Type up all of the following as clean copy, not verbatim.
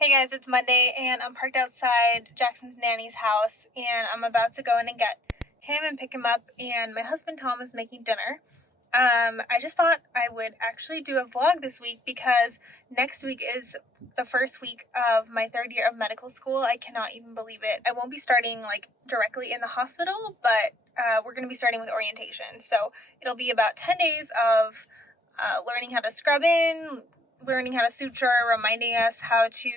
Hey guys, it's Monday and I'm parked outside Jackson's nanny's house and I'm about to go in and get him and pick him up, and my husband Tom is making dinner. I just thought I would actually do a vlog this week because next week is the first week of my third year of medical school. I cannot even believe it. I won't be starting like directly in the hospital, but we're going to be starting with orientation. So it'll be about 10 days of learning how to scrub in, learning how to suture, reminding us how to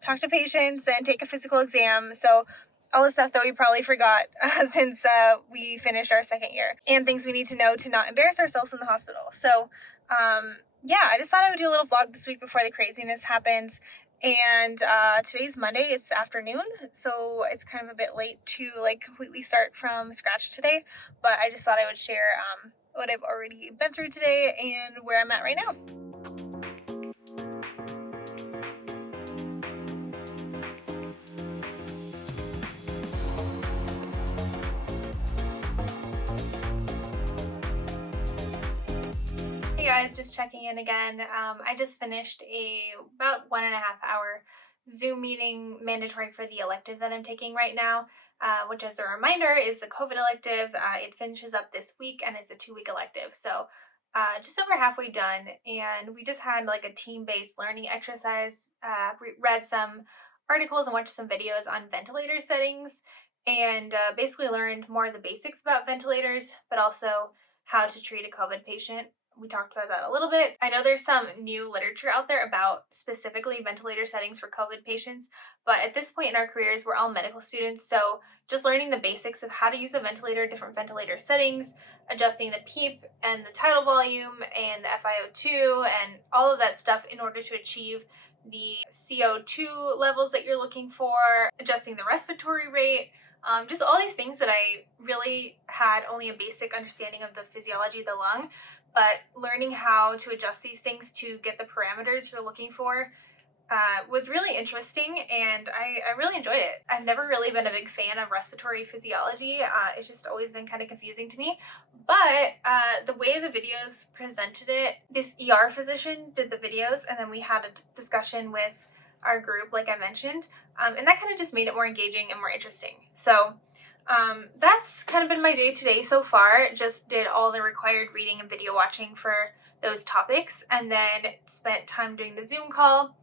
talk to patients and take a physical exam. So all the stuff that we probably forgot since we finished our second year, and things we need to know to not embarrass ourselves in the hospital. So yeah, I just thought I would do a little vlog this week before the craziness happens. And today's Monday, it's afternoon, so it's kind of a bit late to like completely start from scratch today, but I just thought I would share what I've already been through today and where I'm at right now. Hey guys, just checking in again. I just finished about 1.5 hour Zoom meeting mandatory for the elective that I'm taking right now, which as a reminder is the COVID elective. It finishes up this week and it's a 2-week elective. So just over halfway done, and we just had like a team-based learning exercise, read some articles and watched some videos on ventilator settings, and basically learned more of the basics about ventilators, but also how to treat a COVID patient. We talked about that a little bit. I know there's some new literature out there about specifically ventilator settings for COVID patients, but at this point in our careers, we're all medical students, so just learning the basics of how to use a ventilator, different ventilator settings, adjusting the PEEP and the tidal volume and the FiO2 and all of that stuff in order to achieve the CO2 levels that you're looking for, adjusting the respiratory rate, just all these things that I really had only a basic understanding of the physiology of the lung, but learning how to adjust these things to get the parameters you're looking for was really interesting, and I really enjoyed it. I've never really been a big fan of respiratory physiology. It's just always been kind of confusing to me. But the way the videos presented it, this ER physician did the videos, and then we had a discussion with our group, like I mentioned, and that kind of just made it more engaging and more interesting. So that's kind of been my day today so far. Just did all the required reading and video watching for those topics, and then spent time doing the Zoom call.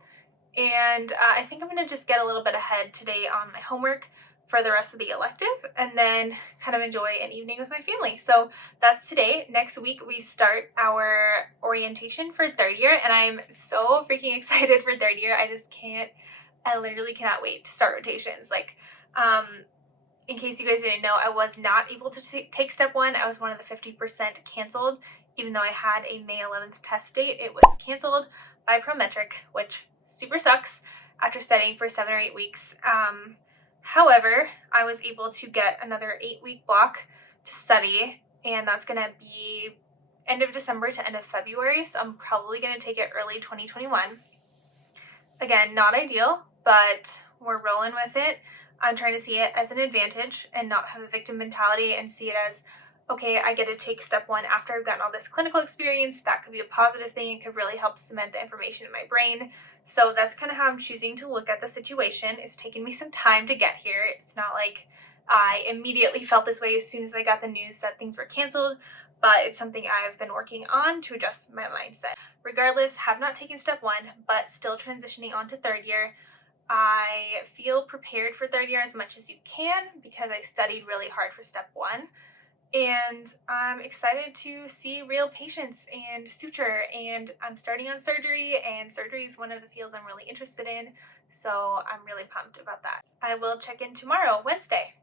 And I think I'm going to just get a little bit ahead today on my homework for the rest of the elective, and then kind of enjoy an evening with my family. So that's today. Next week we start our orientation for third year, and I'm so freaking excited for third year. I literally cannot wait to start rotations. Like, in case you guys didn't know, I was not able to take step 1. I was one of the 50% canceled. Even though I had a May 11th test date, it was canceled by Prometric, which super sucks after studying for 7 or 8 weeks. However, I was able to get another 8-week block to study, and that's going to be end of December to end of February, so I'm probably going to take it early 2021. Again, not ideal, but we're rolling with it. I'm trying to see it as an advantage and not have a victim mentality, and see it as, okay, I get to take step 1 after I've gotten all this clinical experience. That could be a positive thing. It could really help cement the information in my brain. So that's kind of how I'm choosing to look at the situation. It's taken me some time to get here. It's not like I immediately felt this way as soon as I got the news that things were canceled, but it's something I've been working on to adjust my mindset. Regardless, have not taken step 1, but still transitioning on to third year. I feel prepared for third year as much as you can because I studied really hard for step 1. And I'm excited to see real patients and suture, and I'm starting on surgery, and surgery is one of the fields I'm really interested in, so I'm really pumped about that. I will check in tomorrow, Wednesday.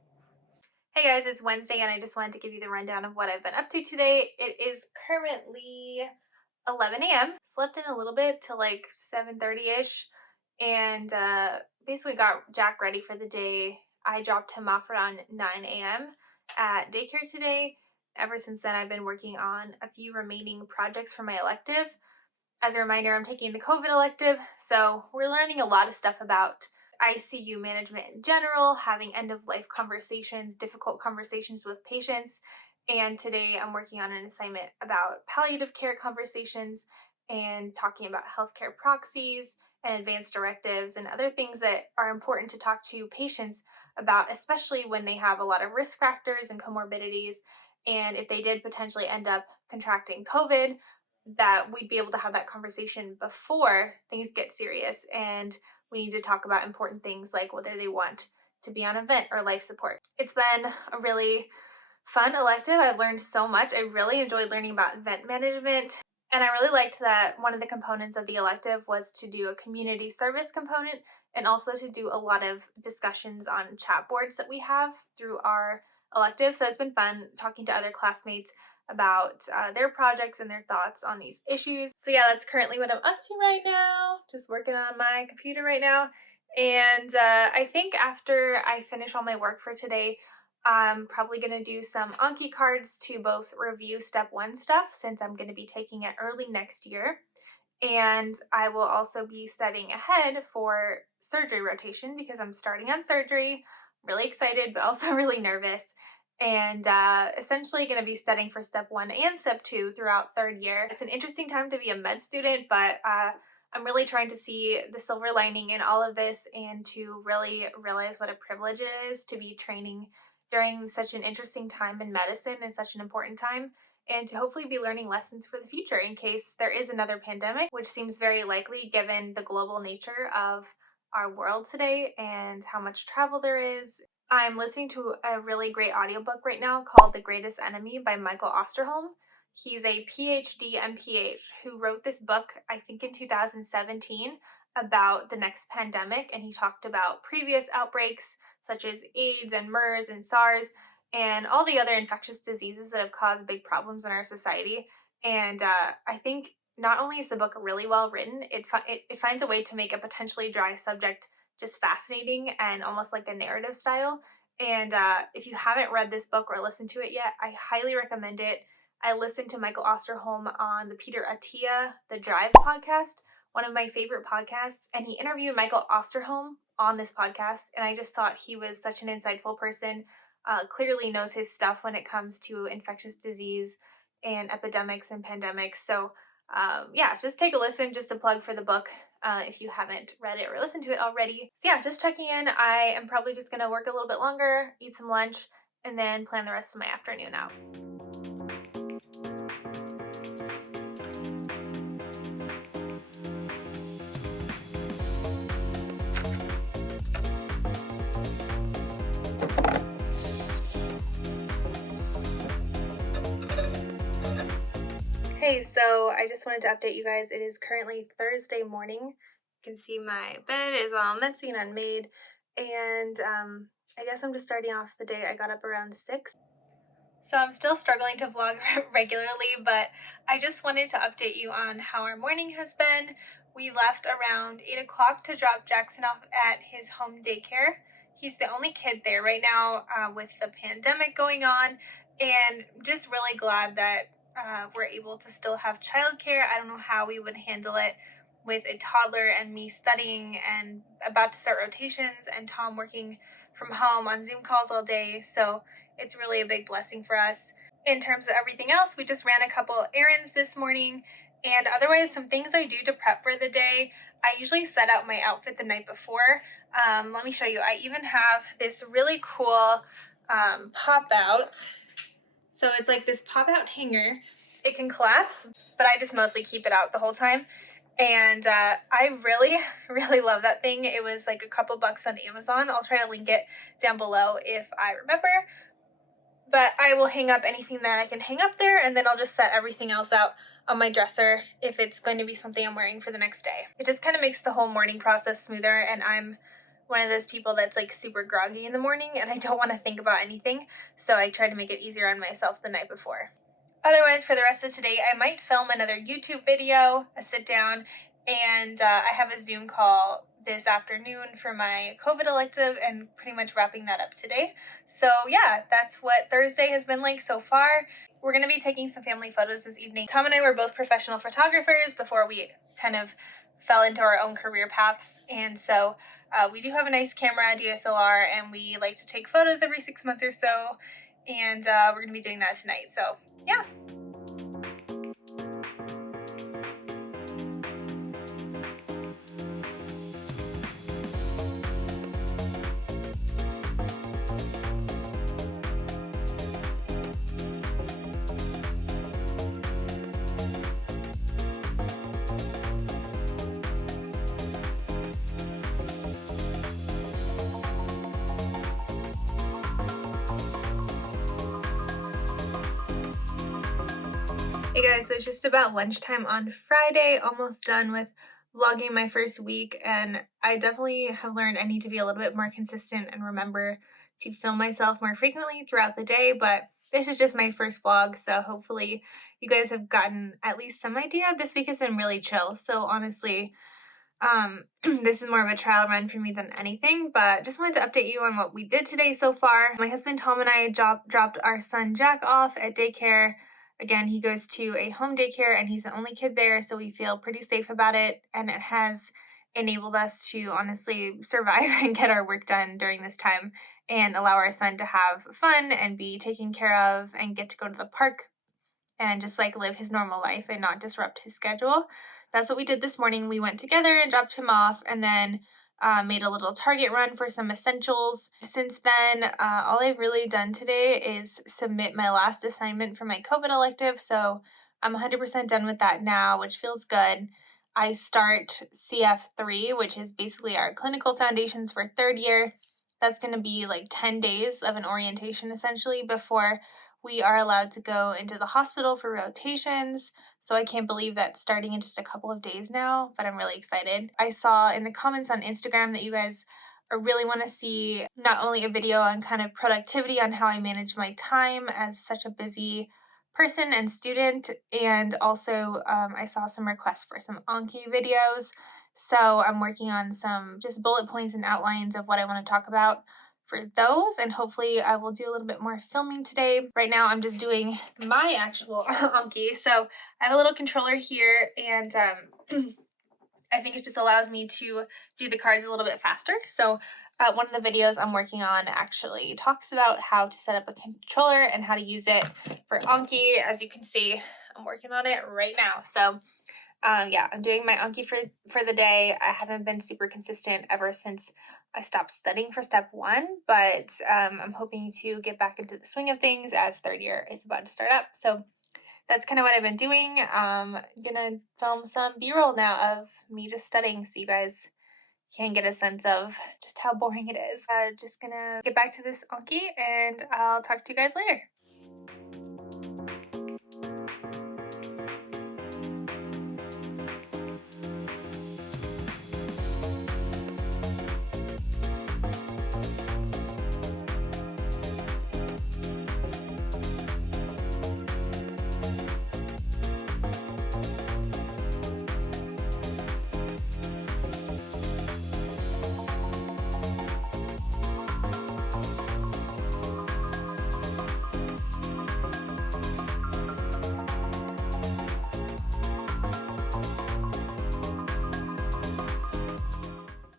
Hey guys, it's Wednesday, and I just wanted to give you the rundown of what I've been up to today. It is currently 11 a.m. Slept in a little bit till like 7:30ish, and basically got Jack ready for the day. I dropped him off around 9 a.m. at daycare today. Ever since then, I've been working on a few remaining projects for my elective. As a reminder, I'm taking the COVID elective, so we're learning a lot of stuff about ICU management in general, having end-of-life conversations, difficult conversations with patients, and today I'm working on an assignment about palliative care conversations and talking about healthcare proxies and advanced directives and other things that are important to talk to patients about, especially when they have a lot of risk factors and comorbidities. And if they did potentially end up contracting COVID, that we'd be able to have that conversation before things get serious. And we need to talk about important things like whether they want to be on a vent or life support. It's been a really fun elective. I've learned so much. I really enjoyed learning about vent management. And I really liked that one of the components of the elective was to do a community service component and also to do a lot of discussions on chat boards that we have through our elective. So it's been fun talking to other classmates about their projects and their thoughts on these issues. So yeah, that's currently what I'm up to right now. Just working on my computer right now. And I think after I finish all my work for today, I'm probably going to do some Anki cards to both review step 1 stuff since I'm going to be taking it early next year. And I will also be studying ahead for surgery rotation because I'm starting on surgery. Really excited, but also really nervous. And essentially going to be studying for step 1 and step 2 throughout 3rd year. It's an interesting time to be a med student, but I'm really trying to see the silver lining in all of this and to really realize what a privilege it is to be training during such an interesting time in medicine and such an important time, and to hopefully be learning lessons for the future in case there is another pandemic, which seems very likely given the global nature of our world today and how much travel there is. I'm listening to a really great audiobook right now called The Greatest Enemy by Michael Osterholm. He's a PhD MPH who wrote this book, I think in 2017, about the next pandemic, and he talked about previous outbreaks such as AIDS and MERS and SARS and all the other infectious diseases that have caused big problems in our society. And I think not only is the book really well written, it finds a way to make a potentially dry subject just fascinating and almost like a narrative style. And if you haven't read this book or listened to it yet, I highly recommend it. I listened to Michael Osterholm on the Peter Attia The Drive podcast, one of my favorite podcasts, and he interviewed Michael Osterholm on this podcast, and I just thought he was such an insightful person, clearly knows his stuff when it comes to infectious disease and epidemics and pandemics. So yeah, just take a listen, just a plug for the book if you haven't read it or listened to it already. So yeah, just checking in. I am probably just going to work a little bit longer, eat some lunch, and then plan the rest of my afternoon out. Hey, so I just wanted to update you guys. It is currently Thursday morning. You can see my bed is all messy and unmade. And I guess I'm just starting off the day. I got up around 6. So I'm still struggling to vlog regularly, but I just wanted to update you on how our morning has been. We left around 8 o'clock to drop Jackson off at his home daycare. He's the only kid there right now with the pandemic going on, and just really glad that we're able to still have childcare. I don't know how we would handle it with a toddler and me studying and about to start rotations and Tom working from home on Zoom calls all day. So it's really a big blessing for us. In terms of everything else, we just ran a couple errands this morning, and otherwise some things I do to prep for the day. I usually set out my outfit the night before. Let me show you. I even have this really cool pop out. So it's like this pop out hanger. It can collapse, but I just mostly keep it out the whole time. And I really, really love that thing. It was like a couple bucks on Amazon. I'll try to link it down below if I remember. But I will hang up anything that I can hang up there, and then I'll just set everything else out on my dresser if it's going to be something I'm wearing for the next day. It just kind of makes the whole morning process smoother, and I'm one of those people that's like super groggy in the morning and I don't want to think about anything, so I try to make it easier on myself the night before. Otherwise, for the rest of today, I might film another YouTube video, a sit down, and I have a Zoom call this afternoon for my COVID elective and pretty much wrapping that up today. So yeah, that's what Thursday has been like so far. We're going to be taking some family photos this evening. Tom and I were both professional photographers before we kind of fell into our own career paths, and so we do have a nice camera, DSLR, and we like to take photos every 6 months or so, and we're going to be doing that tonight. So yeah. Hey guys, so it's just about lunchtime on Friday, almost done with vlogging my first week, and I definitely have learned I need to be a little bit more consistent and remember to film myself more frequently throughout the day, but this is just my first vlog, so hopefully you guys have gotten at least some idea. This week has been really chill, so honestly, this is more of a trial run for me than anything, but just wanted to update you on what we did today so far. My husband Tom and I dropped our son Jack off at daycare. Again, he goes to a home daycare and he's the only kid there, so we feel pretty safe about it. And it has enabled us to honestly survive and get our work done during this time and allow our son to have fun and be taken care of and get to go to the park and just like live his normal life and not disrupt his schedule. That's what we did this morning. We went together and dropped him off and then made a little Target run for some essentials. Since then, all I've really done today is submit my last assignment for my COVID elective. So I'm 100% done with that now, which feels good. I start CF3, which is basically our clinical foundations for third year. That's going to be like 10 days of an orientation essentially before we are allowed to go into the hospital for rotations. So I can't believe that's starting in just a couple of days now, but I'm really excited. I saw in the comments on Instagram that you guys really want to see not only a video on kind of productivity on how I manage my time as such a busy person and student, and also I saw some requests for some Anki videos. So I'm working on some just bullet points and outlines of what I want to talk about for those, and hopefully I will do a little bit more filming today. Right now I'm just doing my actual Anki. So I have a little controller here, and I think it just allows me to do the cards a little bit faster. So one of the videos I'm working on actually talks about how to set up a controller and how to use it for Anki. As you can see, I'm working on it right now. So yeah, I'm doing my Anki for the day. I haven't been super consistent ever since I stopped studying for step one, but I'm hoping to get back into the swing of things as third year is about to start up. So that's kind of what I've been doing. Gonna film some B-roll now of me just studying so you guys can get a sense of just how boring it is. Just gonna get back to this Anki and I'll talk to you guys later.